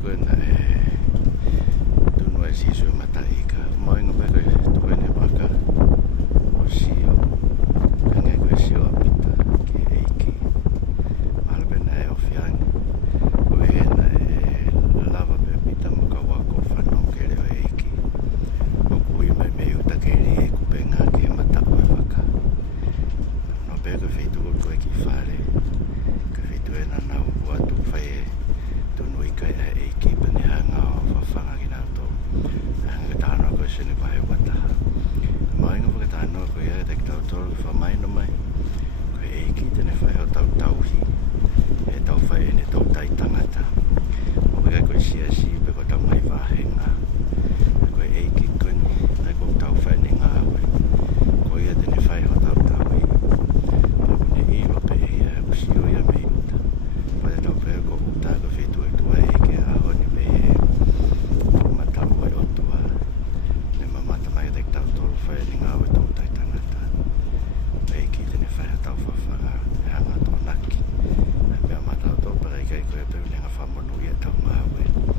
koe na tunu si sui matai ka mai ngā koe tuwe ne waka o sio kange koe sio apita ki eiki malbe na o fiang o na lava pe pita muka wako whanau kere o eiki o kui mai me uta kere e kupenga ke mata o waka no pe koe feitu o koe ki whare koe feitu e na nau watu whai tunu i kai e eiki pane hanga o whawhanga ki nā tō hanga tāna koe sene pahe wataha mai ngā whakatāna koe e te tau tōru whamai no mai koe eiki tene whai o tau tauhi e tau whai e ne tau tai tangata o kai koe sia si pe ko tau mai wāhenga koe eiki kuni ai ko tau whai ne ngā awe koe e tene whai o tau tauhi a kune iwa pe ia e usio ia me uta Pai tau pēr ko uta ko whetu e tua e ke ahoni me e matau ai o tua ne mamata mai te tau tolu whae ni ngā ue tau tai tangata e ki tene whae tau whawhanga e hanga tō naki e mea matau tō parei kai koe pēu ni ngā whamonu i e tau ngā ue